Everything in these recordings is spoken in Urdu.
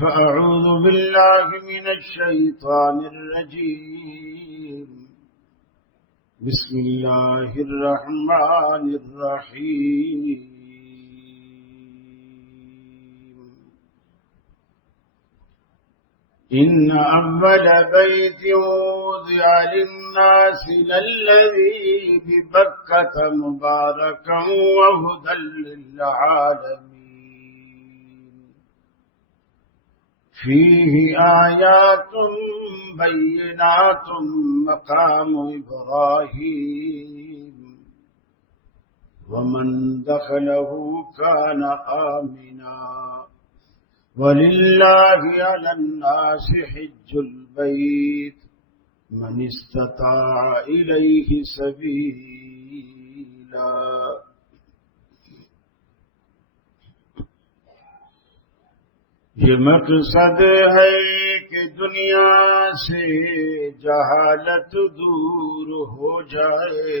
فأعوذ بالله من الشيطان الرجيم. بسم الله الرحمن الرحيم. إن أول بيت وضع للناس للذي ببكة مباركا وهدى للعالمين فيه آيات بينات مقام إبراهيم ومن دخله كان آمنا ولله على الناس حج البيت من استطاع إليه سبيلا. یہ مقصد ہے کہ دنیا سے جہالت دور ہو جائے،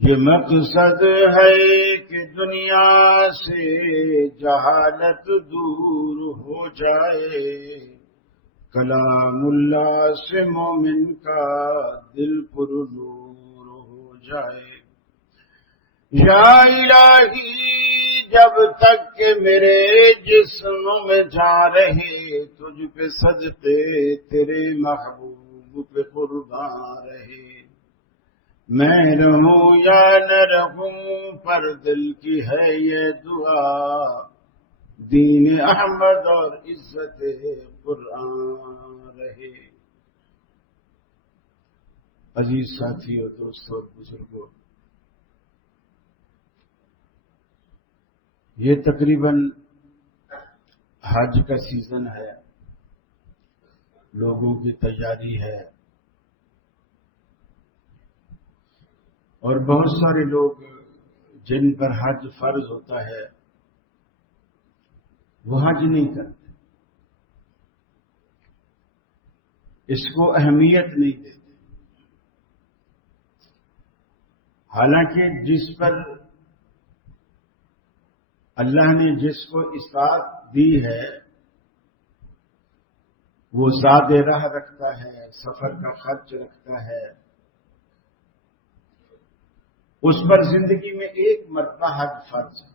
یہ مقصد ہے کہ دنیا سے جہالت دور ہو جائے، کلام اللہ سے مومن کا دل پر نور ہو جائے. یا الہی جب تک کہ میرے جسم میں جا رہے تجھ پہ سجدے تیرے محبوب پہ قربان رہے، میں رہوں یا نہ رہوں پر دل کی ہے یہ دعا، دین احمد اور عزت قرآن رہے. عزیز ساتھیو، دوستو اور بزرگوں، یہ تقریباً حج کا سیزن ہے، لوگوں کی تیاری ہے، اور بہت سارے لوگ جن پر حج فرض ہوتا ہے وہ حج نہیں کرتے، اس کو اہمیت نہیں دیتے. حالانکہ جس پر اللہ نے جس کو اطاعت دی ہے وہ زاد راہ رکھتا ہے، سفر کا خرچ رکھتا ہے، اس پر زندگی میں ایک مرتبہ حج فرض ہے،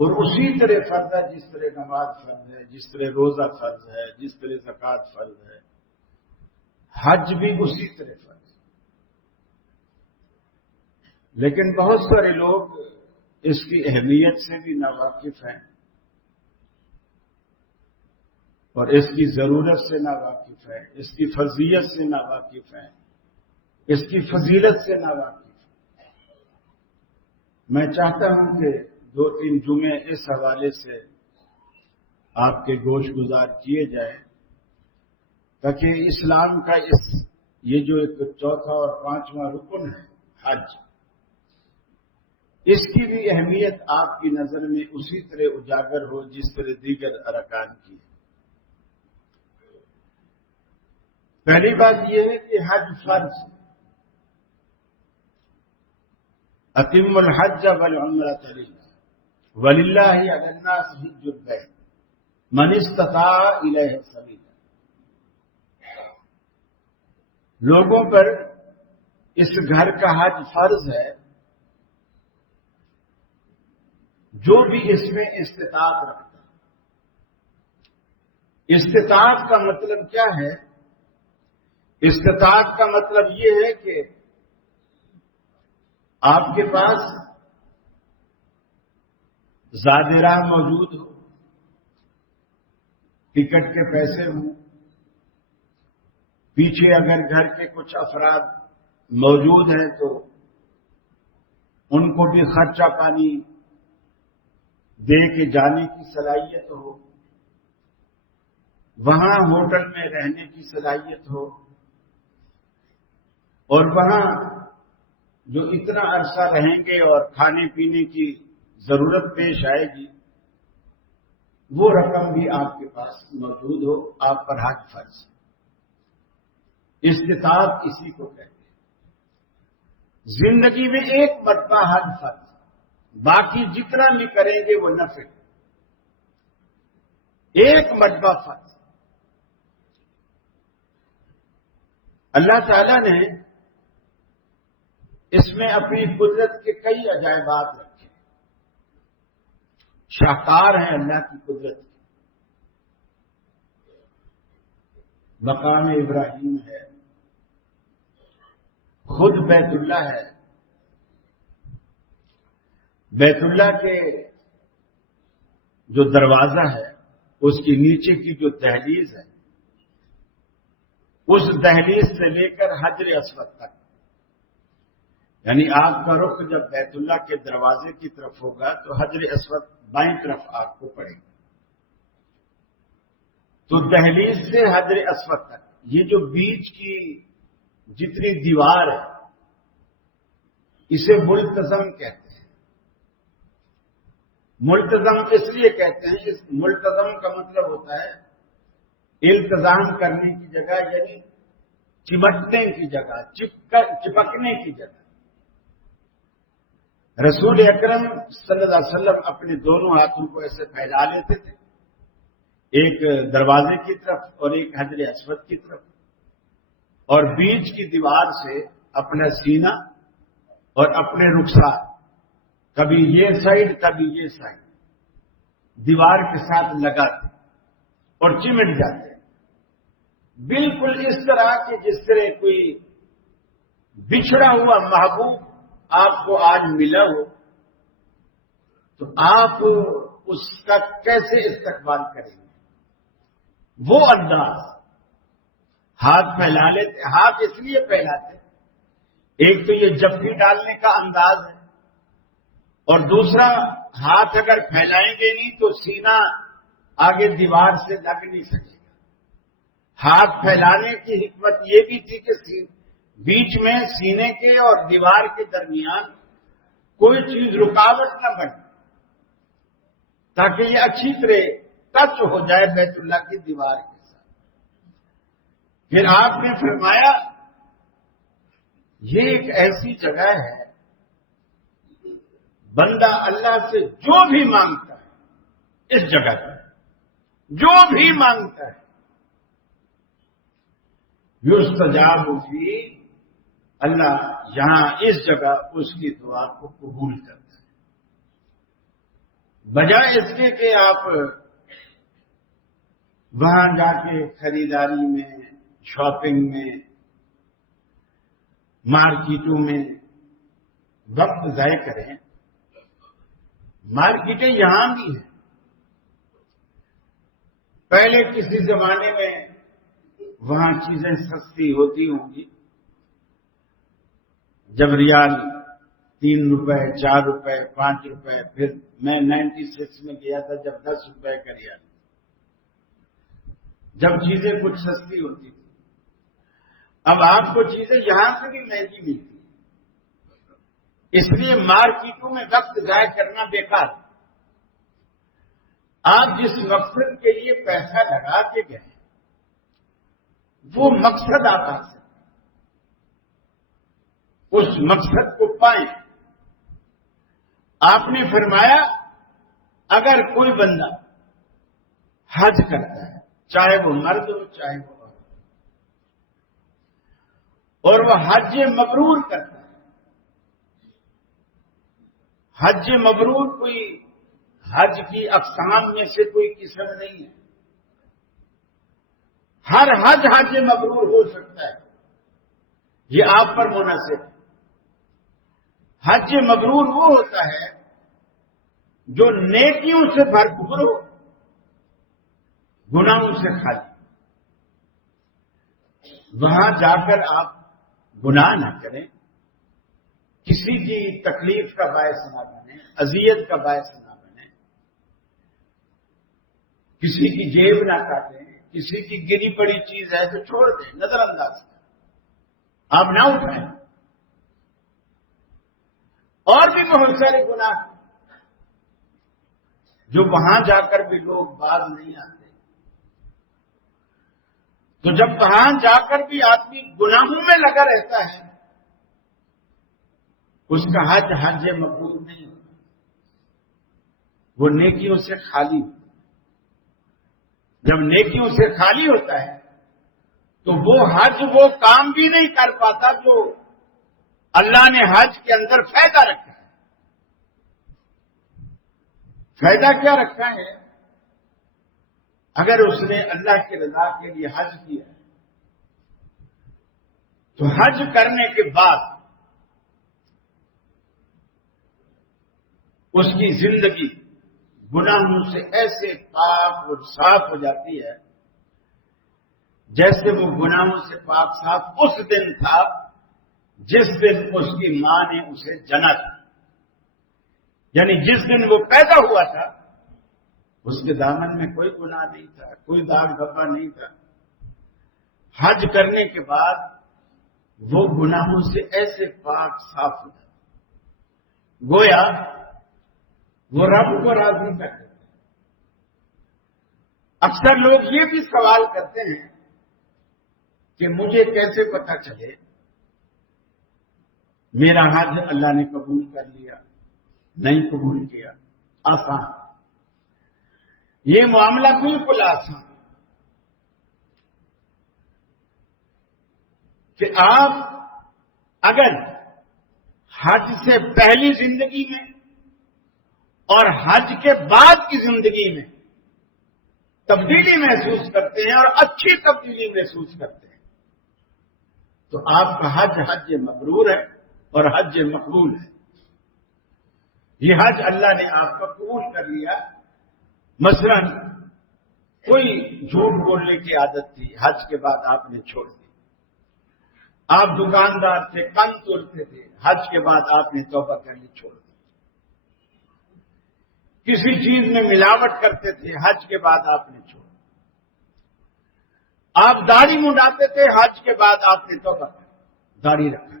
اور اسی طرح فرض ہے جس طرح نماز فرض ہے، جس طرح روزہ فرض ہے، جس طرح زکوٰۃ فرض ہے، حج بھی اسی طرح فرض ہے. لیکن بہت سارے لوگ اس کی اہمیت سے بھی ناواقف ہیں اور اس کی ضرورت سے ناواقف ہیں، اس کی فرضیت سے ناواقف ہیں، اس کی فضیلت سے ناواقف ہیں. میں چاہتا ہوں کہ 2-3 جمعے اس حوالے سے آپ کے گوش گزار کیے جائیں تاکہ اسلام کا یہ جو ایک چوتھا اور 5واں رکن ہے حج، اس کی بھی اہمیت آپ کی نظر میں اسی طرح اجاگر ہو جس طرح دیگر ارکان کی ہے. پہلی بات یہ ہے کہ حج فرض، اتم الحج والعمرۃ للہ وللہ علی الناس حج البیت من استطاع الیہ سبیلا. لوگوں پر اس گھر کا حج فرض ہے جو بھی اس میں استطاعت رکھتا ہے. استطاعت کا مطلب کیا ہے؟ استطاعت کا مطلب یہ ہے کہ آپ کے پاس زاد راہ موجود ہو، ٹکٹ کے پیسے ہوں، پیچھے اگر گھر کے کچھ افراد موجود ہیں تو ان کو بھی خرچہ پانی دے کے جانے کی صلاحیت ہو، وہاں ہوٹل میں رہنے کی صلاحیت ہو، اور وہاں جو اتنا عرصہ رہیں گے اور کھانے پینے کی ضرورت پیش آئے گی وہ رقم بھی آپ کے پاس موجود ہو، آپ پر حج فرض. استطاعت اسی کو کہتے ہیں. زندگی میں ایک مرتبہ حج فرض، باقی جتنا بھی کریں گے وہ نفع. ایک مرتبہ فرض. اللہ تعالیٰ نے اس میں اپنی قدرت کے کئی عجائبات رکھے. شاہکار ہیں اللہ کی قدرت کی. مقام ابراہیم ہے، خود بیت اللہ ہے. بیت اللہ کے جو دروازہ ہے اس کی نیچے کی جو دہلیز ہے، اس دہلیز سے لے کر حجر اسود تک، یعنی آپ کا رخ جب بیت اللہ کے دروازے کی طرف ہوگا تو حجر اسود بائیں طرف آپ کو پڑے گا. تو دہلیز سے حجر اسود تک یہ جو بیچ کی جتنی دیوار ہے اسے ملتزم کہتے ہیں. ملتزم اس لیے کہتے ہیں، اس ملتزم کا مطلب ہوتا ہے التزام کرنے کی جگہ، یعنی چمٹنے کی جگہ، چپکنے کی جگہ. رسول اکرم صلی اللہ علیہ وسلم اپنے دونوں ہاتھوں کو ایسے پھیلا لیتے تھے، ایک دروازے کی طرف اور ایک حجر اسود کی طرف، اور بیچ کی دیوار سے اپنا سینہ اور اپنے رخسار، کبھی یہ سائڈ کبھی یہ سائڈ، دیوار کے ساتھ لگاتے اور چمٹ جاتے. بالکل اس طرح کہ جس طرح کوئی بچھڑا ہوا محبوب آپ کو آج ملا ہو تو آپ اس کا کیسے استقبال کریں گے. وہ انداز ہاتھ پھیلا لیتے. ہاتھ اس لیے پھیلاتے، ایک تو یہ جفی ڈالنے کا انداز ہے، اور دوسرا ہاتھ اگر پھیلائیں گے نہیں تو سینہ آگے دیوار سے لگ نہیں سکے گا. ہاتھ پھیلانے کی حکمت یہ بھی تھی کہ بیچ میں سینے کے اور دیوار کے درمیان کوئی چیز رکاوٹ نہ بنے، تاکہ یہ اچھی طرح ٹچ ہو جائے بیت اللہ کی دیوار کے ساتھ. پھر آپ نے فرمایا یہ ایک ایسی جگہ ہے بندہ اللہ سے جو بھی مانگتا ہے اس جگہ پر، جو بھی مانگتا ہے یستجاب فی، اللہ یہاں اس جگہ اس کی دعا کو قبول کرتا ہے. بجائے اس کے کہ آپ وہاں جا کے خریداری میں، شاپنگ میں، مارکیٹوں میں وقت ضائع کریں. مارکیٹیں یہاں بھی ہیں. پہلے کسی زمانے میں وہاں چیزیں سستی ہوتی ہوں گی، جب ریال 3 روپے 4 روپے 5 روپے، پھر میں 96 میں گیا تھا جب 10 روپے کا ریال، جب چیزیں کچھ سستی ہوتی تھی. اب آپ کو چیزیں یہاں سے بھی مہنگی ملتی، اس لیے مارکیٹوں میں وقت ضائع کرنا بیکار. آپ جس مقصد کے لیے پیسہ لگا کے گئے وہ مقصد آپ حاصل کریں، اس مقصد کو پائیں. آپ نے فرمایا اگر کوئی بندہ حج کرتا ہے، چاہے وہ مرد ہو چاہے وہ عورت، اور وہ حج مبرور کرتا ہے. حج مبرور کوئی حج کی اقسام میں سے کوئی قسم نہیں ہے. ہر حج حج مبرور ہو سکتا ہے، یہ آپ پر منحصر ہے. حج مبرور وہ ہوتا ہے جو نیکیوں سے بھرپور ہو، گناہوں سے خالی. وہاں جا کر آپ گناہ نہ کریں، کسی کی تکلیف کا باعث نہ بنے، اذیت کا باعث نہ بنے، کسی کی جیب نہ کاٹیں، کسی کی گری پڑی چیز ہے تو چھوڑ دیں، نظر انداز کریں، آپ نہ اٹھائیں. اور بھی بہت سارے گناہ جو وہاں جا کر بھی لوگ باز نہیں آتے. تو جب وہاں جا کر بھی آدمی گناہوں میں لگا رہتا ہے، اس کا حج حج مقبول نہیں ہوتا. وہ نیکیوں سے خالی ہوتا ہے۔ جب نیکیوں سے خالی ہوتا ہے تو وہ حج وہ کام بھی نہیں کر پاتا جو اللہ نے حج کے اندر فائدہ رکھا ہے۔ فائدہ کیا رکھا ہے؟ اگر اس نے اللہ کی رضا کے لیے حج کیا ہے تو حج کرنے کے بعد اس کی زندگی گناہوں سے ایسے پاک اور صاف ہو جاتی ہے جیسے وہ گناہوں سے پاک صاف اس دن تھا جس دن اس کی ماں نے اسے جنا تھا۔ یعنی جس دن وہ پیدا ہوا تھا اس کے دامن میں کوئی گناہ نہیں تھا، کوئی داغ دھبا نہیں تھا۔ حج کرنے کے بعد وہ گناہوں سے ایسے پاک صاف ہو جاتا، گویا وہ رب کو راضی کر دیتے۔ اکثر لوگ یہ بھی سوال کرتے ہیں کہ مجھے کیسے پتہ چلے میرا حج اللہ نے قبول کر لیا نہیں قبول کیا؟ آسان، یہ معاملہ بالکل آسان کہ آپ اگر حج سے پہلی زندگی میں اور حج کے بعد کی زندگی میں تبدیلی محسوس کرتے ہیں اور اچھی تبدیلی محسوس کرتے ہیں تو آپ کا حج مبرور ہے اور حج مقبول ہے۔ یہ حج اللہ نے آپ کا قبول کر لیا۔ مثلا کوئی جھوٹ بولنے کی عادت تھی، حج کے بعد آپ نے چھوڑ دی۔ آپ دکاندار تھے، کم توڑتے تھے، حج کے بعد آپ نے توبہ کر لی، چھوڑ دی۔ کسی چیز میں ملاوٹ کرتے تھے، حج کے بعد آپ نے چھوڑ دی۔ آپ داڑھی منڈاتے تھے، حج کے بعد آپ نے توبہ کر لی، داڑھی رکھا۔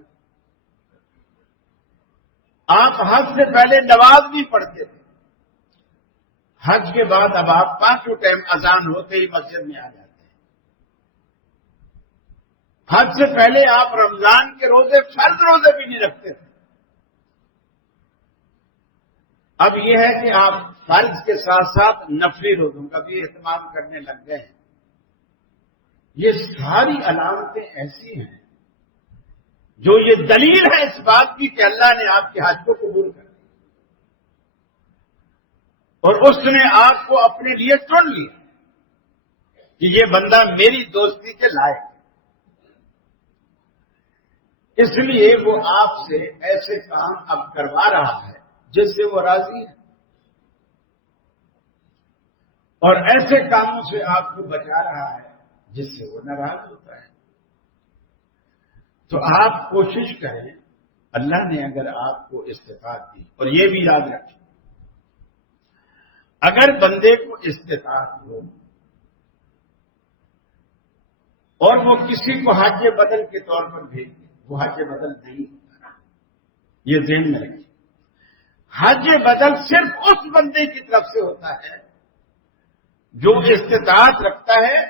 آپ حج سے پہلے نماز بھی پڑھتے تھے، حج کے بعد اب آپ 5 ٹائم اذان ہوتے ہی مسجد میں آ جاتے ہیں۔ حج سے پہلے آپ رمضان کے روزے، فرض روزے بھی نہیں رکھتے تھے، اب یہ ہے کہ آپ فرض کے ساتھ ساتھ نفلی روزوں کا بھی اہتمام کرنے لگ گئے ہیں۔ یہ ساری علامتیں ایسی ہیں جو یہ دلیل ہے اس بات کی کہ اللہ نے آپ کے حج کو قبول کر لیا اور اس نے آپ کو اپنے لیے چن لیا کہ یہ بندہ میری دوستی کے لائق ہے۔ اس لیے وہ آپ سے ایسے کام اب کروا رہا ہے جس سے وہ راضی ہے اور ایسے کاموں سے آپ کو بچا رہا ہے جس سے وہ ناراض ہوتا ہے۔ تو آپ کوشش کریں، اللہ نے اگر آپ کو استطاعت دی، اور یہ بھی یاد رکھیں اگر بندے کو استطاعت ہو اور وہ کسی کو حج بدل کے طور پر بھیج دے، وہ حج بدل نہیں ہوتا، یہ ذہن میں رکھیں۔ حج بدل صرف اس بندے کی طرف سے ہوتا ہے جو استطاعت رکھتا ہے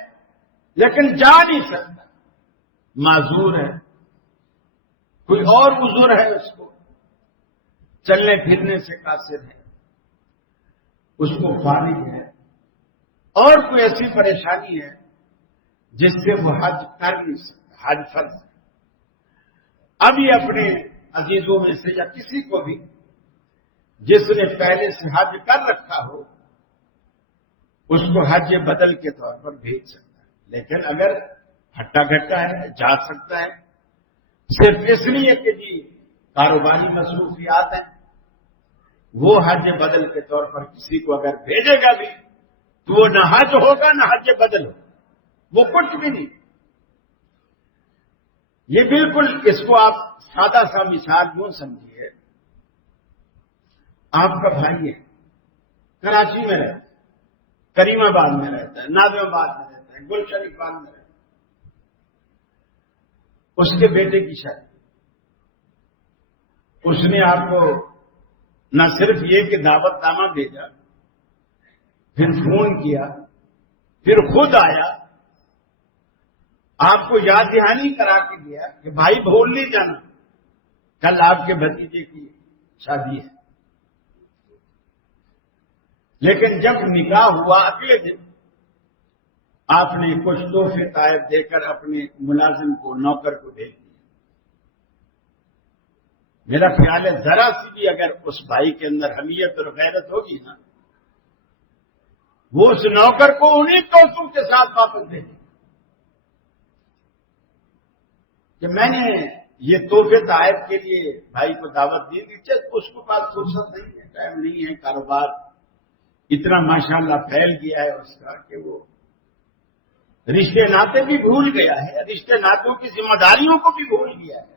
لیکن جا نہیں سکتا، معذور ہے، کوئی اور عذر ہے، اس کو چلنے پھرنے سے قاصر ہے، اس کو فارغ ہے، اور کوئی ایسی پریشانی ہے جس سے وہ حج کر نہیں سکتا، حج فرض ہے۔ اب یہ اپنے عزیزوں میں سے یا کسی کو بھی جس نے پہلے سے حج کر رکھا ہو اس کو حج بدل کے طور پر بھیج سکتا ہے، لیکن اگر ہٹا گھٹا ہے، جا سکتا ہے، صرف اس لیے کہ جی کاروباری مصروفیات ہیں، وہ حج بدل کے طور پر کسی کو اگر بھیجے گا بھی تو وہ نہ حج ہوگا نہ حج بدل ہوگا، وہ کچھ بھی نہیں۔ یہ بالکل اس کو آپ سادہ سا مثال یوں سمجھیے، آپ کا بھائی ہے، کراچی میں رہتا ہے، کریم آباد میں رہتا ہے، نازم آباد میں رہتا ہے، گل شریف آباد میں رہتا ہے، اس کے بیٹے کی شادی، اس نے آپ کو نہ صرف یہ کہ دعوت نامہ بھیجا، پھر فون کیا، پھر خود آیا، آپ کو یاد دہانی کرا کے دیا کہ بھائی بھول نہیں جانا، کل آپ کے بھتیجے کی شادی ہے۔ لیکن جب نکاح ہوا اگلے دن آپ نے کچھ تحفے طائب دے کر اپنے ملازم کو، نوکر کو بھیج دیا۔ میرا خیال ہے ذرا سی بھی اگر اس بھائی کے اندر حمیت اور غیرت ہوگی نا، وہ اس نوکر کو انہی تحفوں کے ساتھ واپس دے دے کہ میں نے یہ تحفے طائب کے لیے بھائی کو دعوت دی تھی، اس کو پاس فرصت نہیں ہے، ٹائم نہیں ہے، کاروبار اتنا ماشاءاللہ پھیل گیا ہے اس کا کہ وہ رشتے ناطے بھی بھول گیا ہے، رشتے ناطوں کی ذمہ داریوں کو بھی بھول گیا ہے۔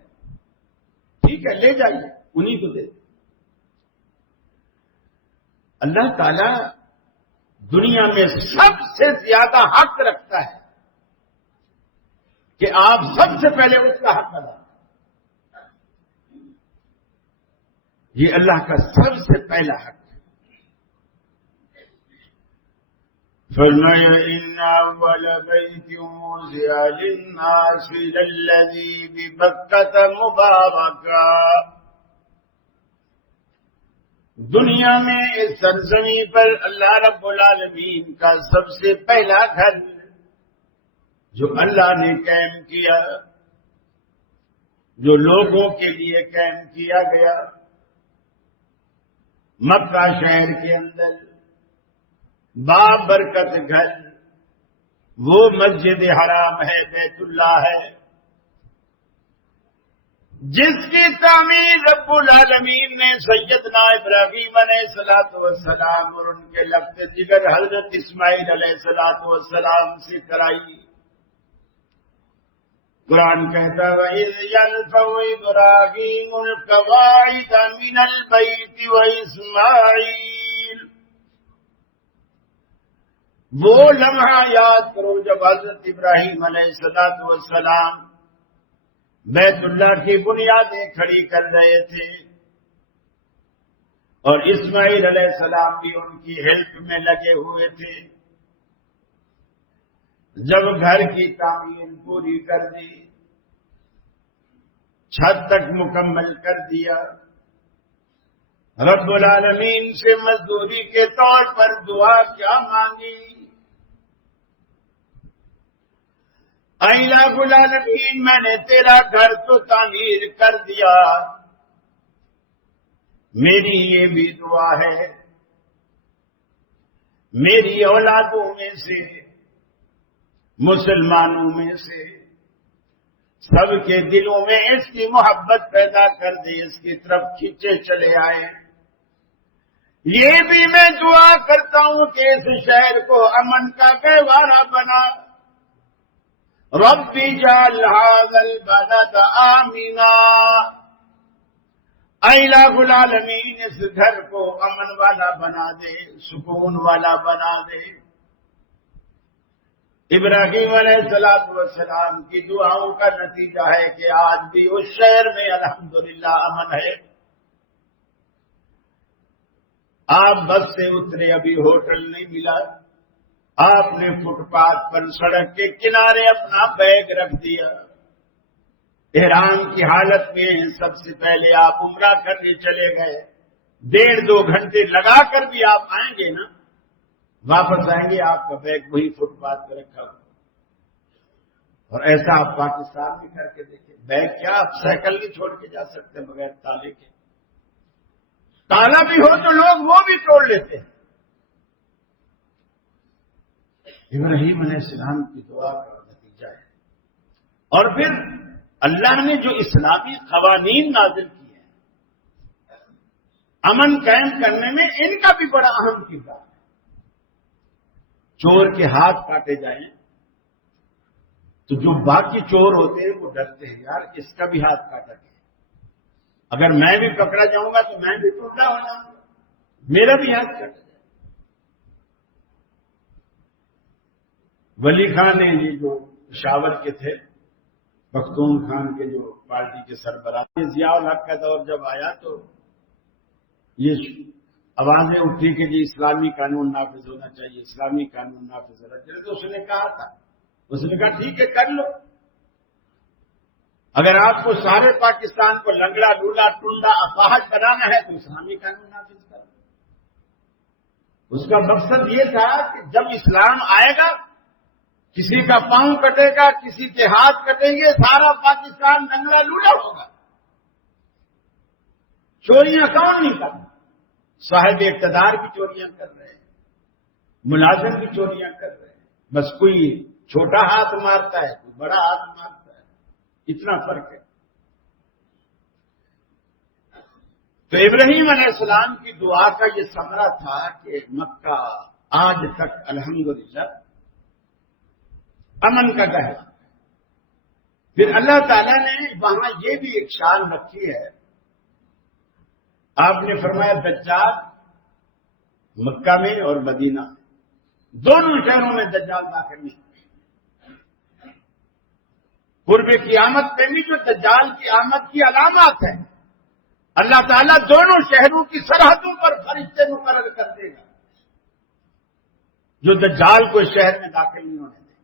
ٹھیک ہے، لے جائیے، انہی کو دے دیں۔ اللہ تعالی دنیا میں سب سے زیادہ حق رکھتا ہے کہ آپ سب سے پہلے اس کا حق ادا کریں۔ یہ اللہ کا سب سے پہلا حق ہے۔ فرمایا ان اول بیت وضع للناس للذی ببکۃ مبارکا، دنیا میں اس سرزمین پر اللہ رب العالمین کا سب سے پہلا گھر جو اللہ نے قائم کیا، جو لوگوں کے لیے قائم کیا گیا، مکہ شہر کے اندر بابرکت گھر، وہ مسجد حرام ہے، بیت اللہ ہے، جس کی تعمیر رب العالمین نے سیدنا ابراہیم علیہ الصلوۃ والسلام اور ان کے لفظ جگر حضرت اسماعیل علیہ الصلوۃ والسلام سے کرائی۔ قرآن کہتا ہے وَإِذْ يَرْفَعُ إِبْرَاهِيمُ الْقَوَاعِدَ مِنَ الْبَيْتِ وَإِسْمَاعِيلُ، وہ لمحہ یاد کرو جب حضرت ابراہیم علیہ الصلوۃ والسلام بیت اللہ کی بنیادیں کھڑی کر رہے تھے اور اسماعیل علیہ السلام بھی ان کی ہیلپ میں لگے ہوئے تھے۔ جب گھر کی تعمیر پوری کر دی، چھت تک مکمل کر دیا، رب العالمین سے مزدوری کے طور پر دعا کیا مانگی؟ اے الہ العالمین، میں نے تیرا گھر تو تعمیر کر دیا، میری یہ بھی دعا ہے میری اولادوں میں سے، مسلمانوں میں سے سب کے دلوں میں اس کی محبت پیدا کر دے، اس کی طرف کھینچے چلے آئے۔ یہ بھی میں دعا کرتا ہوں کہ اس شہر کو امن کا گہوارہ بنا۔ رب اجعل هذا البلد آمنا، اے الہ العالمین اس گھر کو امن والا بنا دے، سکون والا بنا دے۔ ابراہیم علیہ السلام کی دعاؤں کا نتیجہ ہے کہ آج بھی اس شہر میں الحمدللہ امن ہے۔ آپ بس سے اترے، ابھی ہوٹل نہیں ملا، آپ نے فٹ پاتھ پر سڑک کے کنارے اپنا بیگ رکھ دیا، احرام کی حالت میں سب سے پہلے آپ عمرہ کرنے چلے گئے، 1.5-2 گھنٹے لگا کر بھی آپ آئیں گے نا، واپس آئیں گے آپ کا بیگ وہی فٹ پاتھ پہ رکھا ہوا۔ اور ایسا آپ پاکستان میں کر کے دیکھیں، بیگ کیا آپ سائیکل نہیں چھوڑ کے جا سکتے بغیر تالے کے، تالا بھی ہو تو لوگ وہ بھی توڑ لیتے ہیں۔ ابراہیم علیہ السلام کی دعا کا نتیجہ ہے۔ اور پھر اللہ نے جو اسلامی قوانین نازل کیے ہیں امن قائم کرنے میں، ان کا بھی بڑا اہم کردار ہے۔ چور کے ہاتھ کاٹے جائیں تو جو باقی چور ہوتے ہیں وہ ڈرتے ہیں، یار اس کا بھی ہاتھ کاٹا گیا، اگر میں بھی پکڑا جاؤں گا تو میں بھی ٹوٹا ہو جاؤں گا، میرا بھی ہاتھ کاٹا جائے۔ ولی خان نے، یہ جو پشاور کے تھے، پختون خان کے جو پارٹی کے سربراہ، ضیاء الحق کا دور جب آیا تو یہ آوازیں اٹھی کہ جی اسلامی قانون نافذ ہونا چاہیے، اسلامی قانون نافذ ہونا چاہیے۔ تو اس نے کہا تھا، اس نے کہا ٹھیک ہے کر لو، اگر آپ کو سارے پاکستان کو لنگڑا لولا ٹنڈا اپاہج بنانا ہے تو اسلامی قانون نافذ کرو۔ اس کا مقصد یہ تھا کہ جب اسلام آئے گا کسی کا پاؤں کٹے گا، کسی کے ہاتھ کٹیں گے، سارا پاکستان ننگلا لولا ہوگا۔ چوریاں کون نہیں کرتا؟ صاحب اقتدار بھی چوریاں کر رہے ہیں، ملازم بھی چوریاں کر رہے ہیں، بس کوئی چھوٹا ہاتھ مارتا ہے، کوئی بڑا ہاتھ مارتا ہے، اتنا فرق ہے۔ تو ابراہیم علیہ السلام کی دعا کا یہ ثمرہ تھا کہ مکہ آج تک الحمدللہ امن کا گہوارہ ہے۔ پھر اللہ تعالیٰ نے وہاں یہ بھی ایک شان رکھی ہے، آپ نے فرمایا دجال مکہ میں اور مدینہ میں دونوں شہروں میں دجال داخل نہیں۔ قرب قیامت پہ بھی جو دجال کی آمد کی علامات ہیں، اللہ تعالیٰ دونوں شہروں کی سرحدوں پر فرشتے مقرر کر دے گا جو دجال کو شہر میں داخل نہیں ہونے دیں۔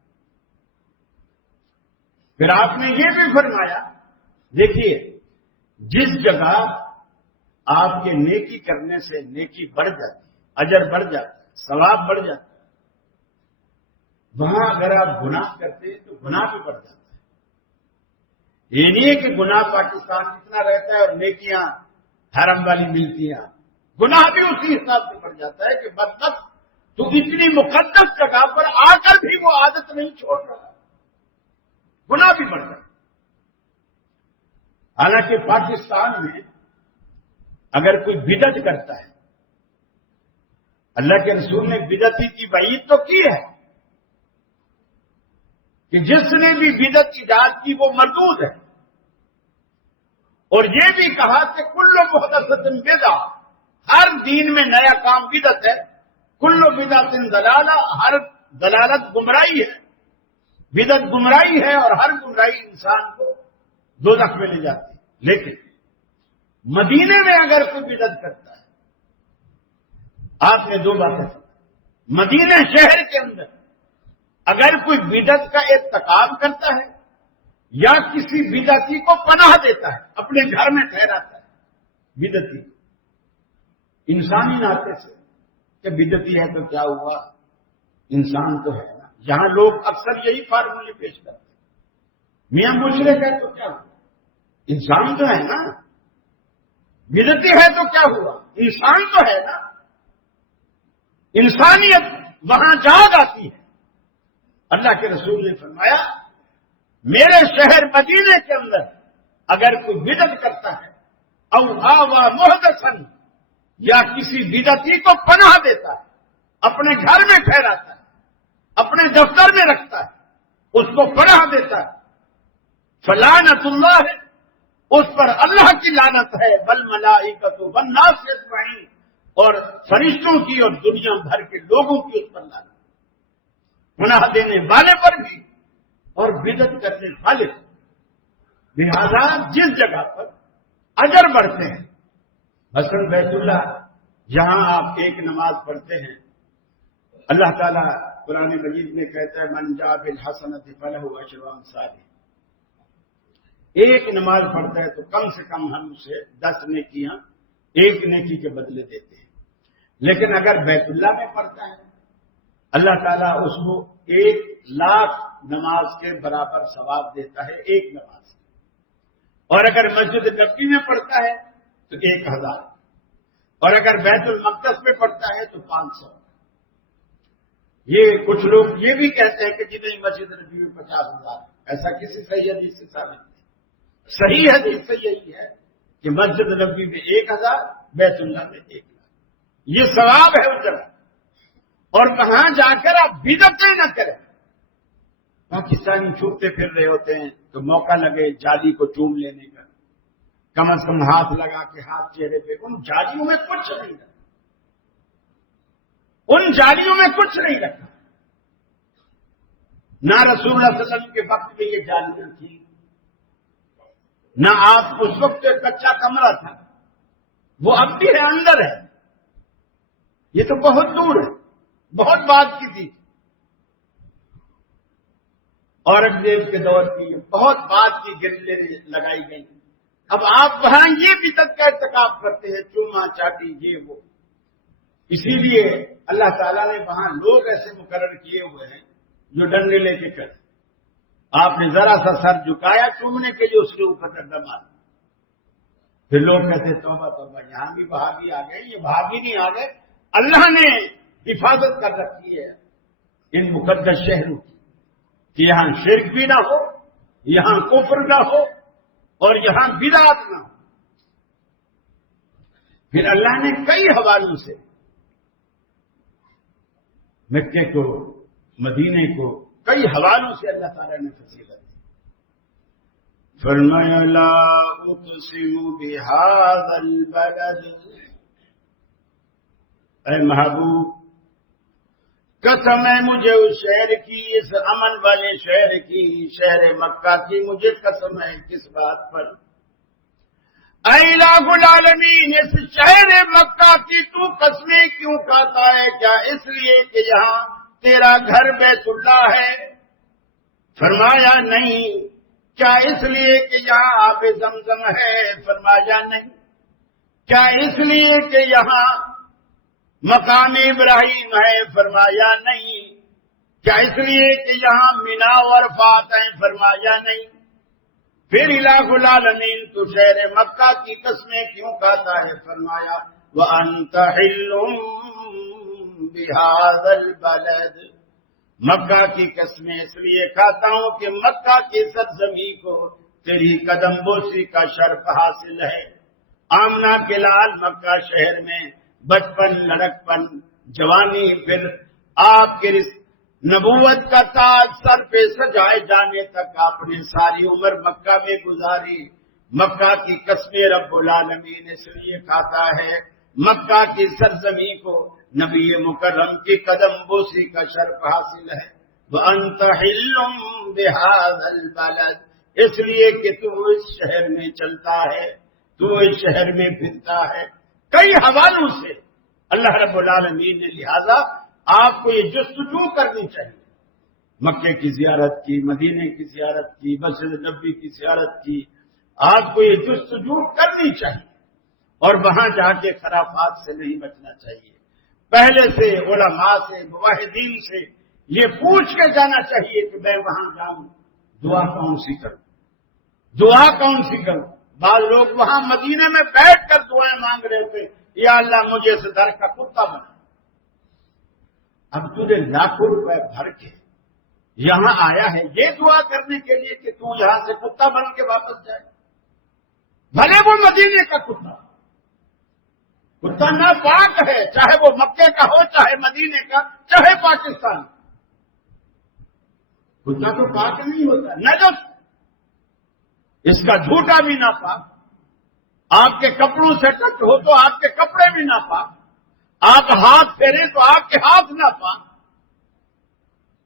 پھر آپ نے یہ بھی فرمایا، دیکھیے جس جگہ آپ کے نیکی کرنے سے نیکی بڑھ جاتی ہے، اجر بڑھ جاتا ہے، ثواب بڑھ جاتا ہے، وہاں اگر آپ گناہ کرتے ہیں تو گناہ بھی بڑھ جاتا ہے۔ یہ نہیں ہے کہ گناہ پاکستان اتنا رہتا ہے اور نیکیاں حرم والی ملتی ہیں، گناہ بھی اسی حساب سے بڑھ جاتا ہے کہ بدبخت تو اتنی مقدس جگہ پر آ کر بھی وہ عادت نہیں چھوڑ رہا، گناہ بھی بڑھ رہا۔ حالانکہ پاکستان میں اگر کوئی بدعت کرتا ہے، اللہ کے رسول نے بدعتی کی وعید تو کی ہے کہ جس نے بھی بدعت ایجاد کی وہ مردود ہے، اور یہ بھی کہا کہ کل محدثۃ بدعہ، ہر دین میں نیا کام بدعت ہے، کل بدعۃ ضلالہ، ہر ضلالت گمراہی ہے، بدعت گمراہی ہے اور ہر گمراہی انسان کو دوزخ میں لے جاتی ہے۔ لیکن مدینے میں اگر کوئی بدعت کرتا ہے، آپ نے دو باتیں سمجھی، مدینہ شہر کے اندر اگر کوئی بدعت کا ارتکاب کرتا ہے یا کسی بدعتی کو پناہ دیتا ہے، اپنے گھر میں ٹھہراتا ہے بدعتی، انسانی ناطے سے کہ بدعتی ہے تو کیا ہوا، انسان تو ہے نا۔ یہاں لوگ اکثر یہی فارمولے پیش کرتے ہیں، میاں مشرک ہے تو کیا ہوا، انسان تو ہے نا، بدعتی ہے تو کیا ہوا، انسان تو ہے نا۔ انسانیت وہاں جاگ آتی ہے۔ اللہ کے رسول نے فرمایا میرے شہر مدینے کے اندر اگر کوئی بدعت کرتا ہے او آوا محدثن، یا کسی بدعتی کو پناہ دیتا ہے، اپنے گھر میں ٹھہراتا ہے، اپنے دفتر میں رکھتا ہے، اس کو پناہ دیتا ہے، فلعنت اللہ ہے، اس پر اللہ کی لعنت ہے، بل ملائکۃ والناس اجمعین، اور فرشتوں کی اور دنیا بھر کے لوگوں کی اس پر لعنت، پناہ دینے والے پر بھی اور بدعت کرنے والے پر۔ لہذا جس جگہ پر اجر بڑھتے ہیں، مثلا بیت اللہ جہاں آپ ایک نماز پڑھتے ہیں، اللہ تعالیٰ قرآن مجید میں کہتا ہے من جاء بالحسنۃ فلہ عشر امثالها، ایک نماز پڑھتا ہے تو کم سے کم ہم اسے 10 نیکیاں ایک نیکی کے بدلے دیتے ہیں۔ لیکن اگر بیت اللہ میں پڑھتا ہے اللہ تعالیٰ اس کو 1,00,000 نماز کے برابر ثواب دیتا ہے ایک نماز، اور اگر مسجد نبوی میں پڑھتا ہے تو 1,000، اور اگر بیت المقدس میں پڑھتا ہے تو 500۔ یہ کچھ لوگ یہ بھی کہتے ہیں کہ جنہیں مسجد نبوی میں 50,000، ایسا کسی صحیح حدیث سے ثابت نہیں۔ صحیح حدیث سے یہی ہے کہ مسجد نبوی میں 1,000، بیت اللہ میں 1,00,000، یہ ثواب ہے اس جگہ۔ اور کہاں جا کر آپ بدعتیں نہ کریں۔ پاکستانی چھوٹتے پھر رہے ہوتے ہیں تو موقع لگے جالی کو چوم لینے کا، کم از کم ہاتھ لگا کے ہاتھ چہرے پہ، ان جالیوں میں کچھ نہیں رکھا، ان جالیوں میں کچھ نہیں رکھا۔ نہ رسول اللہ صلی اللہ علیہ وسلم کے وقت میں یہ جالیاں تھیں، نہ آپ اس وقت کچا کمرہ تھا، وہ اب بھی ہے، اندر ہے، یہ تو بہت دور ہے، بہت بات کی تھی اورنگزیب کے دور کی، بہت بات کی گرلیں لگائی گئی۔ اب آپ وہاں یہ بدعت کا ارتکاب کرتے ہیں، چوما چاٹی یہ وہ، اسی لیے اللہ تعالیٰ نے وہاں لوگ ایسے مقرر کیے ہوئے ہیں جو ڈنڈے لے کے کریں. آپ نے ذرا سا سر جھکایا چومنے کے لیے، اس کے اوپر ڈنڈا مار. پھر لوگ کہتے ہیں توبہ توبہ، یہاں بھی وہابی آ گئے. یہ وہابی نہیں آ گئے، اللہ نے حفاظت کر رکھی ہے ان مقدس شہروں کی کہ یہاں شرک بھی نہ ہو، یہاں کفر نہ ہو اور یہاں بدعت نہ ہو. پھر اللہ نے کئی حوالوں سے مکے کو، مدینے کو کئی حوالوں سے اللہ تعالیٰ نے فضیلت دی. فرمایا لا اقسم بهذا البلد، اے محبوب قسم ہے مجھے اس شہر کی، اس امن والے شہر کی، شہر مکہ کی مجھے قسم ہے. کس بات پر؟ اے الہ العالمین، اس شہر مکہ کی تو قسمیں کیوں کھاتا ہے؟ کیا اس لیے کہ یہاں تیرا گھر بیت اللہ ہے؟ فرمایا نہیں. کیا اس لیے کہ یہاں آب زمزم ہے؟ فرمایا نہیں. کیا اس لیے کہ یہاں مقام ابراہیم ہے؟ فرمایا نہیں. کیا اس لیے کہ یہاں مینا اور عرفات ہیں؟ فرمایا نہیں. پھر الہ العالمین تو شہر مکہ کی قسمیں کیوں کھاتا ہے؟ فرمایا وَأَنْتَ حِلٌّ بِهَذَا الْبَلَدِ، مکہ کی قسمیں اس لیے کھاتا ہوں کہ مکہ کی سرزمین کو تیری قدم بوسی کا شرف حاصل ہے. آمنہ کے لال مکہ شہر میں بچپن، لڑکپن، جوانی، پھر آپ کے نبوت کا تاج سر پہ سجائے جانے تک آپ نے ساری عمر مکہ میں گزاری. مکہ کی قسمیں رب العالمین اس لیے کھاتا ہے، مکہ کی سرزمین کو نبی مکرم کی قدم بوسی کا شرف حاصل ہے. وَأَنْتَ حِلٌّ بِهَذَا الْبَلَدِ، اس لیے کہ تو اس شہر میں چلتا ہے، تو اس شہر میں پھرتا ہے. کئی حوالوں سے اللہ رب العالمین نے لہذا آپ کو یہ جستجو کرنی چاہیے. مکے کی زیارت کی، مدینے کی زیارت کی، مسجد نبوی کی زیارت کی، آپ کو یہ جستجو کرنی چاہیے اور وہاں جا کے خرافات سے نہیں بچنا چاہیے. پہلے سے علماء سے، مواحدین سے یہ پوچھ کے جانا چاہیے کہ میں وہاں جاؤں دعا کون سی کروں، دعا کون سی کروں. بعض لوگ وہاں مدینے میں بیٹھ کر دعائیں مانگ رہے تھے، یا اللہ مجھے اس در کا کتا بنا. اب تجھے لاکھوں روپے بھر کے یہاں آیا ہے یہ دعا کرنے کے لیے کہ تو یہاں سے کتا بن کے واپس جائے. بھلے وہ مدینے کا کتا ناپاک ہے، چاہے وہ مکے کا ہو، چاہے مدینے کا، چاہے پاکستان. کتا تو پاک نہیں ہوتا، نجس، اس کا جھوٹا بھی ناپاک. آپ کے کپڑوں سے ٹچ ہو تو آپ کے کپڑے بھی ناپاک. آپ ہاتھ پھیریں تو آپ کے ہاتھ ناپاک.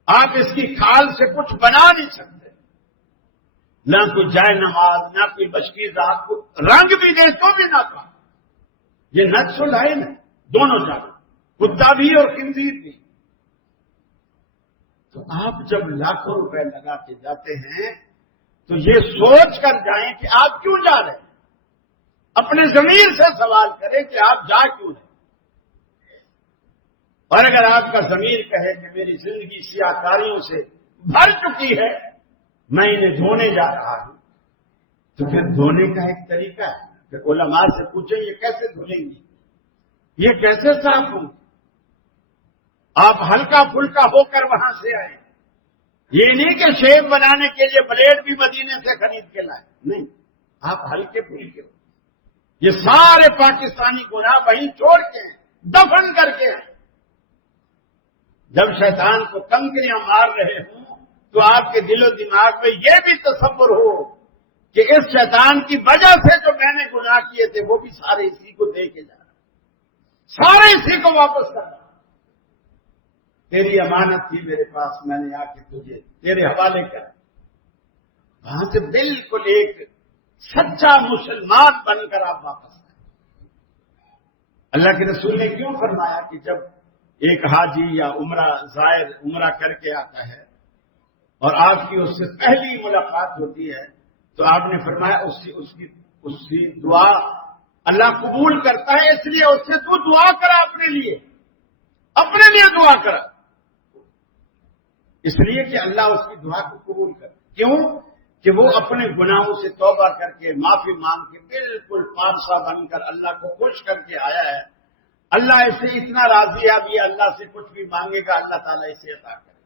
آپ اس کی کھال سے کچھ بنا نہیں سکتے، نہ کوئی جائے نماز، نہ کوئی بشکیز، آپ کو رنگ بھی دے تو بھی ناپاک. یہ نجس العین ہے دونوں جگہ، کتا بھی اور خنزیر بھی. تو آپ جب لاکھوں روپے لگا کے جاتے ہیں تو یہ سوچ کر جائیں کہ آپ کیوں جا رہے ہیں. اپنے ضمیر سے سوال کریں کہ آپ جا کیوں رہے. اور اگر آپ کا ضمیر کہے کہ میری زندگی سیاہکاریوں سے بھر چکی ہے، میں انہیں دھونے جا رہا ہوں، تو پھر دھونے کا ایک طریقہ ہے کہ علماء سے پوچھیں یہ کیسے دھلیں گی، یہ کیسے صاف ہوں. آپ ہلکا پھلکا ہو کر وہاں سے آئے. یہ نہیں کہ شیو بنانے کے لیے بلیڈ بھی مدینے سے خرید کے لائے، نہیں، آپ ہلکے پھلکے ہو. یہ سارے پاکستانی گناہ وہیں چھوڑ کے ہیں، دفن کر کے ہیں. جب شیطان کو کنکریاں مار رہے ہوں تو آپ کے دل و دماغ میں یہ بھی تصور ہو کہ اس شیطان کی وجہ سے جو میں نے گناہ کیے تھے وہ بھی سارے اسی کو دے کے جا رہا، سارے اسی کو واپس کر رہا. تیری امانت تھی میرے پاس، میں نے آ کے تجھے تیرے حوالے کر. وہاں سے بالکل ایک سچا مسلمان بن کر آپ واپس آئے. اللہ کے رسول نے کیوں فرمایا کہ جب ایک حاجی یا عمرہ زائر عمرہ کر کے آتا ہے اور آپ کی اس سے پہلی ملاقات ہوتی ہے تو آپ نے فرمایا اس کی دعا اللہ قبول کرتا ہے، اس لیے اس سے تو دعا کرا اپنے لیے اپنے لیے دعا کرا، اس لیے کہ اللہ اس کی دعا کو قبول کرے۔ کیوں؟ کہ وہ اپنے گناہوں سے توبہ کر کے معافی مانگ کے بالکل پادشاہ بن کر اللہ کو خوش کر کے آیا ہے۔ اللہ اسے اتنا راضی ہے، اب یہ اللہ سے کچھ بھی مانگے گا اللہ تعالیٰ اسے عطا کرے۔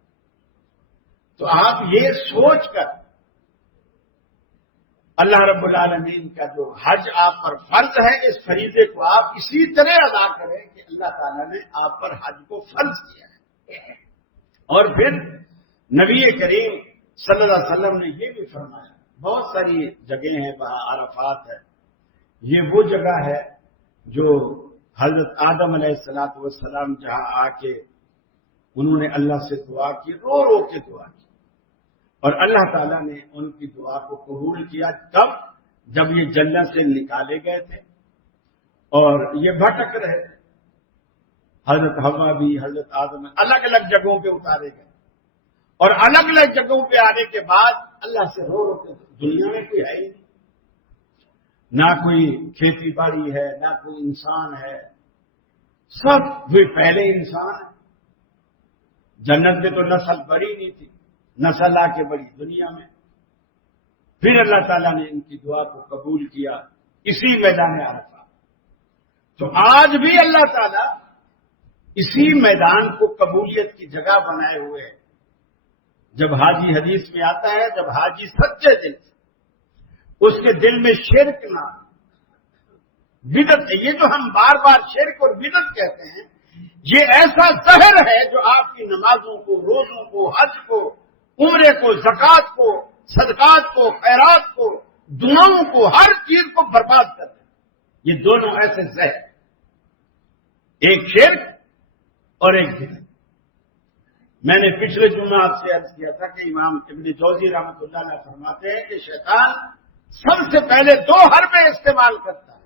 تو آپ یہ سوچ کر اللہ رب العالمین کا جو حج آپ پر فرض ہے، اس فریضے کو آپ اسی طرح ادا کریں کہ اللہ تعالیٰ نے آپ پر حج کو فرض کیا ہے۔ اور پھر نبی کریم صلی اللہ علیہ وسلم نے یہ بھی فرمایا، بہت ساری جگہیں ہیں، وہاں عرفات ہے، یہ وہ جگہ ہے جو حضرت آدم علیہ السلام جہاں آ کے انہوں نے اللہ سے دعا کی، رو رو کے دعا کی، اور اللہ تعالیٰ نے ان کی دعا کو قبول کیا۔ تب جب یہ جنت سے نکالے گئے تھے اور یہ بھٹک رہے تھے، حضرت حوا بھی حضرت آدم الگ الگ جگہوں پہ اتارے گئے، اور الگ الگ جگہوں پہ آنے کے بعد اللہ سے رو رو کے، دنیا میں کوئی ہے ہی نہیں، نہ کوئی کھیتی باڑی ہے، نہ کوئی انسان ہے، سب وہ پہلے انسان ہے۔ جنت میں تو نسل بڑی نہیں تھی، نسل آ کے بڑی دنیا میں۔ پھر اللہ تعالیٰ نے ان کی دعا کو قبول کیا اسی میدان عرفات۔ تو آج بھی اللہ تعالیٰ اسی میدان کو قبولیت کی جگہ بنائے ہوئے ہیں۔ جب حاجی حدیث میں آتا ہے، جب حاجی سچے دل سے، اس کے دل میں شرک نہ، بدعت، یہ جو ہم بار بار شرک اور بدعت کہتے ہیں، یہ ایسا زہر ہے جو آپ کی نمازوں کو، روزوں کو، حج کو، عمرے کو، زکوٰۃ کو، صدقات کو، خیرات کو، دعاؤں کو، ہر چیز کو برباد کر دیں۔ یہ دونوں ایسے زہر، ایک شرک اور ایک بدعت۔ میں نے پچھلے جمعہ آپ سے عرض کیا تھا کہ امام ابن جوزی رحمۃ اللہ علیہ فرماتے ہیں کہ شیطان سب سے پہلے 2 حربے استعمال کرتا ہے،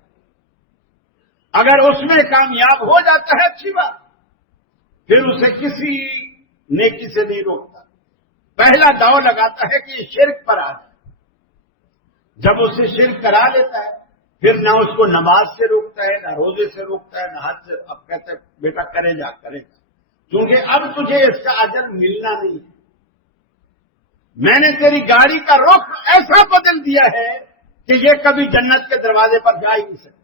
اگر اس میں کامیاب ہو جاتا ہے اچھی بات، پھر اسے کسی نیکی سے نہیں روکتا۔ پہلا داؤ لگاتا ہے کہ یہ شرک پر آ جائے، جب اسے شرک کرا لیتا ہے پھر نہ اس کو نماز سے روکتا ہے، نہ روزے سے روکتا ہے، نہ حج سے۔ اب کہتے ہیں بیٹا کرے جا، کرے گا، کیونکہ اب تجھے اس کا اجر ملنا نہیں ہے، میں نے تیری گاڑی کا رخ ایسا بدل دیا ہے کہ یہ کبھی جنت کے دروازے پر جا ہی نہیں سکتے،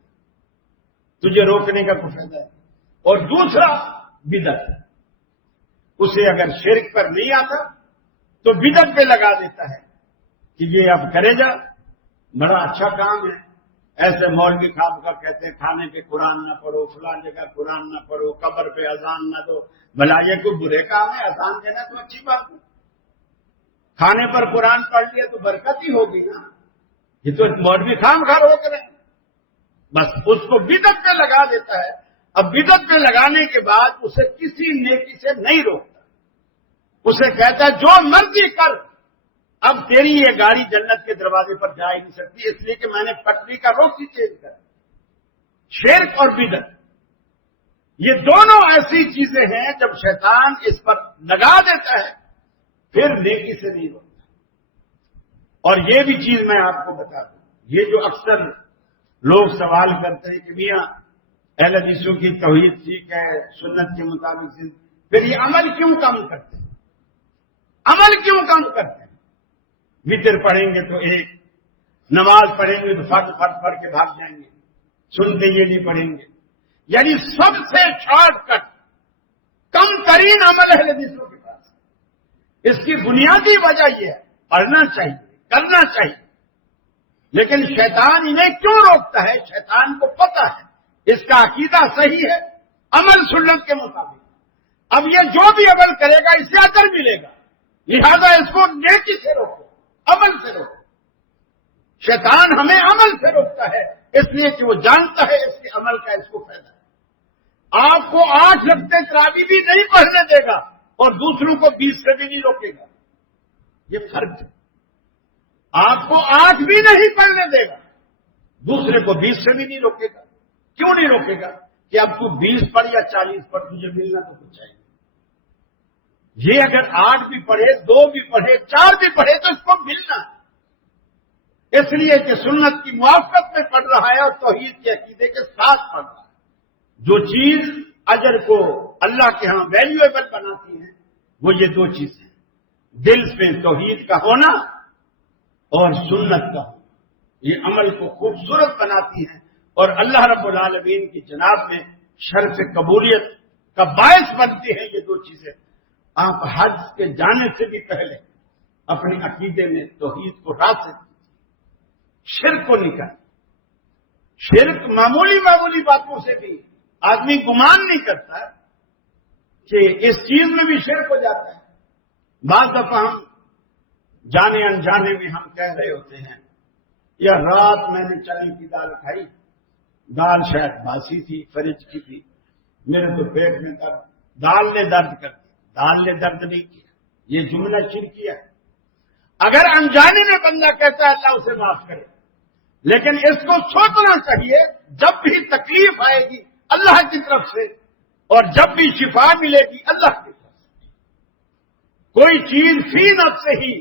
تجھے روکنے کا کوئی فائدہ ہے۔ اور دوسرا بدعت، اسے اگر شرک پر نہیں آتا تو بدعت پہ لگا دیتا ہے کہ یہ اب کرے جا، بڑا اچھا کام ہے۔ ایسے مولوی صاحب کا کہتے ہیں کھانے پہ قرآن نہ پڑھو، فلاں جگہ قرآن نہ پڑھو، قبر پہ اذان نہ دو۔ بھلا یہ کوئی برے کام ہے؟ اذان دینا تو اچھی بات ہے، کھانے پر قرآن پڑھ لیا تو برکت ہی ہوگی نا، یہ تو مولوی خام خواہ ہو کریں، بس اس کو بدعت پہ لگا دیتا ہے۔ اب بدعت پہ لگانے کے بعد اسے کسی نیکی سے نہیں روکتا، اسے کہتا ہے جو مرضی کر، اب تیری یہ گاڑی جنت کے دروازے پر جا ہی نہیں سکتی، اس لیے کہ میں نے پٹری کا رخ ہی چینج کر۔ شرک اور بدعت یہ دونوں ایسی چیزیں ہیں جب شیطان اس پر لگا دیتا ہے پھر نیکی سے نہیں روکتا۔ اور یہ بھی چیز میں آپ کو بتا دوں، یہ جو اکثر لوگ سوال کرتے ہیں کہ میاں اہل حدیثوں کی توحید ٹھیک ہے، سنت کے مطابق پھر یہ عمل کیوں کم کرتے ہیں؟ عمل کیوں کم کرتے ہیں؟ وتر پڑھیں گے تو ایک، نماز پڑھیں گے تو فرض پڑھ کے بھاگ جائیں گے، سنتے یہ نہیں پڑھیں گے۔ یعنی سب سے شارٹ کٹ کم ترین عمل ہے حدیثوں کے پاس۔ اس کی بنیادی وجہ یہ ہے، پڑھنا چاہیے، کرنا چاہیے، لیکن شیطان انہیں کیوں روکتا ہے؟ شیطان کو پتہ ہے اس کا عقیدہ صحیح ہے، عمل سنت کے مطابق، اب یہ جو بھی عمل کرے گا اسے اجر ملے گا، لہذا اس کو نیکی سے روکو، عمل سے روکو۔ شیطان ہمیں عمل سے روکتا ہے اس لیے کہ وہ جانتا ہے اس کے عمل کا اس کو فائدہ ہے۔ آپ کو 8 رکعتیں تراویح بھی نہیں پڑھنے دے گا اور دوسروں کو 20 سے بھی نہیں روکے گا، یہ فرق ہے۔ آپ کو 8 بھی نہیں پڑھنے دے گا، دوسرے کو 20 سے بھی نہیں روکے گا۔ کیوں نہیں روکے گا؟ کہ اب تو 20 پڑھ یا 40 پڑھ، تجھے ملنا تو کچھ چاہیے۔ یہ اگر 8 بھی پڑھے، 2 بھی پڑھے، 4 بھی پڑھے تو اس کو ملنا ہے، اس لیے کہ سنت کی موافقت میں پڑھ رہا ہے اور توحید کے عقیدے کے ساتھ پڑھ رہا ہے۔ جو چیز اجر کو اللہ کے ہاں ویلیویبل بناتی ہیں وہ یہ دو چیزیں ہیں، دل میں توحید کا ہونا اور سنت کا ہونا، یہ عمل کو خوبصورت بناتی ہیں اور اللہ رب العالمین کی جناب میں شرف قبولیت کا باعث بنتی ہیں یہ دو چیزیں۔ آپ حج کے جانے سے بھی پہلے اپنے عقیدے میں توحید کو راسخ کیجیے، شرک کو نکالیں۔ شرک معمولی باتوں سے بھی آدمی گمان نہیں کرتا کہ اس چیز میں بھی شرک ہو جاتا ہے۔ بعض دفعہ ہم جانے انجانے میں ہم کہہ رہے ہوتے ہیں یا رات میں نے چنے کی دال کھائی، دال شاید باسی تھی، فریج کی تھی، میرے تو پیٹ میں درد، دال نے درد کر دیا، دال نے درد نہیں کیا، یہ جملہ شرکیہ ہے۔ اگر انجانے میں بندہ کہتا ہے اللہ اسے معاف کرے، لیکن اس کو سوچنا چاہیے جب بھی تکلیف آئے گی اللہ کی طرف سے اور جب بھی شفا ملے گی اللہ کی طرف سے۔ کوئی چیز فی نفس سے ہی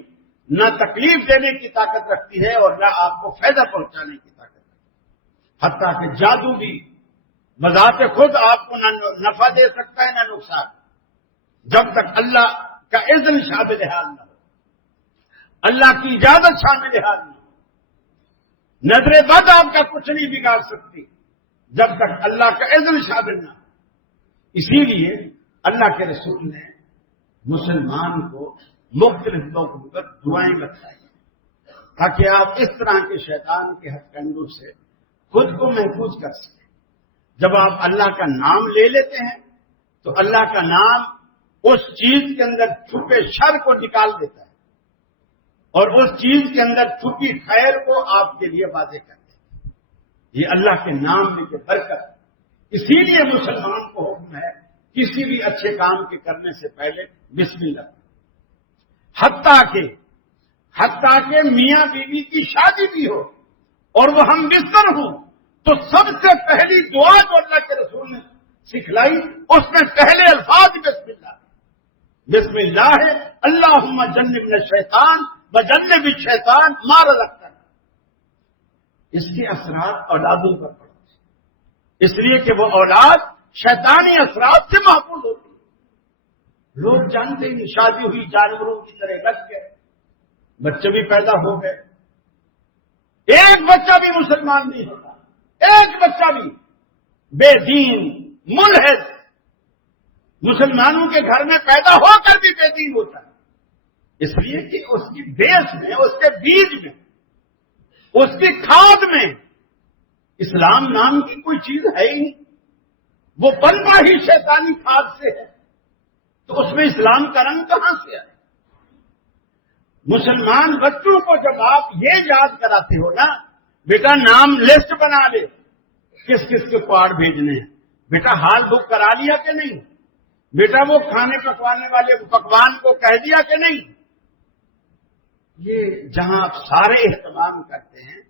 نہ تکلیف دینے کی طاقت رکھتی ہے اور نہ آپ کو فائدہ پہنچانے کی طاقت رکھتی ہے۔ حتیٰ کہ جادو بھی بذات خود آپ کو نہ نفع دے سکتا ہے نہ نقصان، جب تک اللہ کا اذن شامل حال نہ ہو، اللہ کی اجازت شامل حال نہ ہو۔ نظر بد آپ کا کچھ نہیں بگاڑ سکتی جب تک اللہ کا اذن شامل نہ ہو۔ اسی لیے اللہ کے رسول نے مسلمان کو مختلف موقعوں پر دعائیں بتائی تاکہ آپ اس طرح کے شیطان کے ہتھ کنڈوں سے خود کو محفوظ کر سکیں۔ جب آپ اللہ کا نام لے لیتے ہیں تو اللہ کا نام اس چیز کے اندر چھپے شر کو نکال دیتا ہے اور اس چیز کے اندر چھپی خیر کو آپ کے لیے واضح کر دیتا ہے۔ یہ اللہ کے نام میں یہ برکت ہے۔ اسی لیے مسلمان کو حکم ہے کسی بھی اچھے کام کے کرنے سے پہلے بسم اللہ، حتیٰ کہ میاں بیوی کی شادی بھی ہو اور وہ ہم بستر ہوں تو سب سے پہلی دعا جو اللہ کے رسول نے سکھلائی اس میں پہلے الفاظ بسم اللہ ہے، اللہم جنبنا الشیطان وجنب الشیطان ما رزقتنا۔ اس کے اثرات اولادوں پر پڑتے ہیں، اس لیے کہ وہ اولاد شیطانی اثرات سے محفوظ ہوتی ہے۔ لوگ جانتے ہی شادی ہوئی جانوروں کی طرح لگ گئے، بچے بھی پیدا ہو گئے، ایک بچہ بھی مسلمان نہیں ہوتا، ایک بچہ بھی بے دین ملحد مسلمانوں کے گھر میں پیدا ہو کر بھی بے دین ہوتا ہے، اس لیے کہ اس کی بیس میں، اس کے بیج میں، اس کی کھاد میں اسلام نام کی کوئی چیز ہے ہی نہیں، وہ بنتا ہی شیطانی کھاد سے ہے، تو اس میں اسلام کا رنگ کہاں سے آئے؟ مسلمان بچوں کو جب آپ یہ یاد کراتے ہو نا، بیٹا نام لسٹ بنا لے، کس کس کے کارڈ بھیجنے ہیں، بیٹا حال بک کرا لیا کہ نہیں، بیٹا وہ کھانے پکوانے والے پکوان کو کہہ دیا کہ نہیں، یہ جہاں آپ سارے اہتمام کرتے ہیں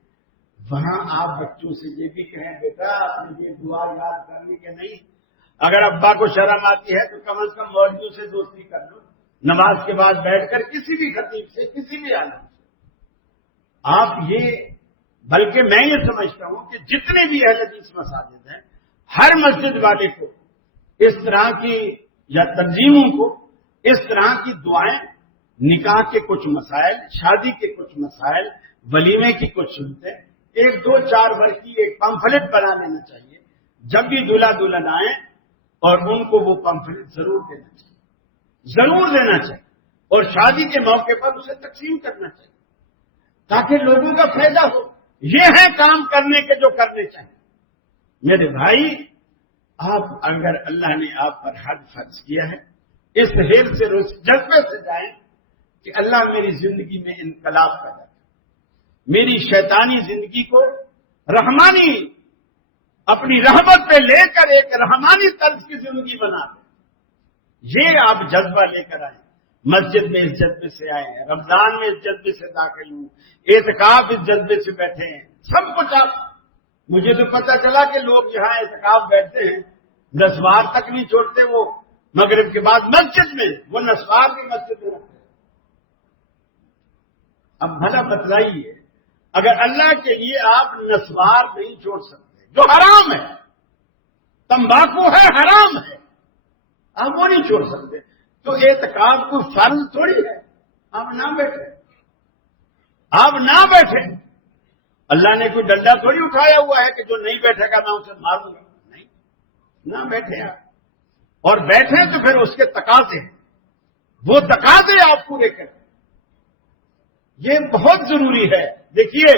وہاں آپ بچوں سے یہ بھی کہیں بیٹا آپ نے یہ دعا یاد کرنی کہ نہیں، اگر ابا کو شرم آتی ہے تو کم از کم مولویوں سے دوستی کر لو، نماز کے بعد بیٹھ کر کسی بھی خطیب سے، کسی بھی عالم سے آپ یہ، بلکہ میں یہ سمجھتا ہوں کہ جتنے بھی اہل حدیث مساجد ہیں ہر مسجد والے کو اس طرح کی یا تنظیموں کو اس طرح کی دعائیں، نکاح کے کچھ مسائل، شادی کے کچھ مسائل، ولیمے کی کچھ سنتیں، 1-2-4 ورق کی ایک پمفلٹ بنا لینا چاہیے، جب بھی دلہا دلہن آئیں اور ان کو وہ پمفلٹ ضرور دینا چاہیے اور شادی کے موقع پر اسے تقسیم کرنا چاہیے تاکہ لوگوں کا فائدہ ہو۔ یہ ہے کام کرنے کے جو کرنے چاہیے۔ میرے بھائی، آپ اگر اللہ نے آپ پر حد فرض کیا ہے، اس حیل سے جذبے سے جائیں کہ اللہ میری زندگی میں انقلاب پیدا کرے، میری شیطانی زندگی کو رحمانی اپنی رحمت پہ لے کر ایک رحمانی طرز کی زندگی بنا دیں۔ یہ آپ جذبہ لے کر آئیں، مسجد میں اس جذبے سے آئے ہیں، رمضان میں اس جذبے سے داخل ہوں، اعتکاف اس جذبے سے بیٹھے ہیں، سب کچھ آپ، مجھے تو پتا چلا کہ لوگ یہاں اعتکاف بیٹھتے ہیں، نسوار تک نہیں چھوڑتے، وہ مغرب کے بعد مسجد میں، وہ نسوار بھی مسجد میں رکھتے ہیں۔ اب بھلا بتلائیے، اگر اللہ کے لیے آپ نسوار نہیں چھوڑ سکتے جو حرام ہے، تمباکو ہے حرام ہے، آپ وہ نہیں چھوڑ سکتے، تو اعتکاف کوئی فرض تھوڑی ہے، آپ نہ بیٹھے، آپ نہ بیٹھے، اللہ نے کوئی ڈنڈا تھوڑی اٹھایا ہوا ہے کہ جو نہیں بیٹھے گا میں اسے ماروں گا، نہیں، نہ بیٹھے آپ، اور بیٹھے تو پھر اس کے تقاضے ہیں، وہ تقاضے آپ پورے کریں، یہ بہت ضروری ہے۔ دیکھیے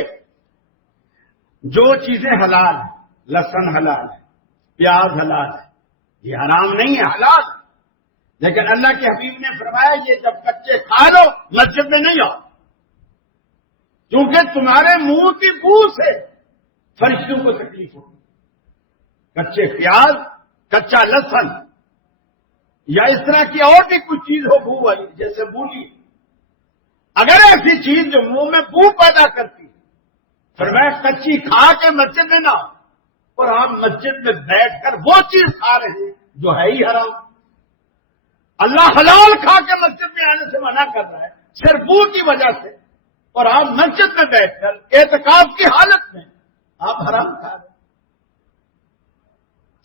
جو چیزیں حلال ہیں، لہسن حلال ہے، پیاز حلال ہے، یہ حرام نہیں ہے، حلال ہے، لیکن اللہ کے حبیب نے فرمایا یہ جب کچے کھا لو مسجد میں نہیں آؤ، کیونکہ تمہارے منہ کی بو سے فرشتوں کو تکلیف ہوگی۔ کچے پیاز، کچا لہسن یا اس طرح کی اور بھی کچھ چیز ہو بو والی، جیسے بولی، اگر ایسی چیز جو منہ میں بو پیدا کرتی ہے، فرمایا کچی کھا کے مسجد میں نہ آؤ، اور آپ مسجد میں بیٹھ کر وہ چیز کھا رہے ہیں جو ہے ہی حرام۔ اللہ حلال کھا کے مسجد میں آنے سے منع کر رہا ہے صرف بو کی وجہ سے، اور آپ مسجد میں بیٹھ کر اعتکاف کی حالت میں آپ حرام کھا رہے ہیں۔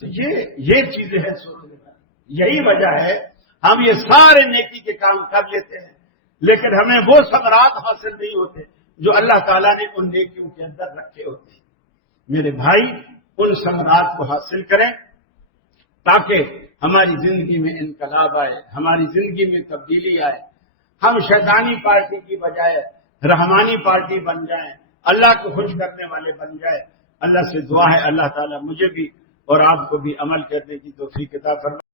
تو یہ چیزیں ہیں سوچنے والی، یہی وجہ ہے ہم یہ سارے نیکی کے کام کر لیتے ہیں، لیکن ہمیں وہ ثمرات حاصل نہیں ہوتے جو اللہ تعالیٰ نے ان نیکیوں کے اندر رکھے ہوتے ہیں۔ میرے بھائی ان ثمرات کو حاصل کریں تاکہ ہماری زندگی میں انقلاب آئے، ہماری زندگی میں تبدیلی آئے، ہم شیطانی پارٹی کی بجائے رحمانی پارٹی بن جائیں، اللہ کو خوش کرنے والے بن جائیں۔ اللہ سے دعا ہے اللہ تعالیٰ مجھے بھی اور آپ کو بھی عمل کرنے کی توفیق عطا فرمائے۔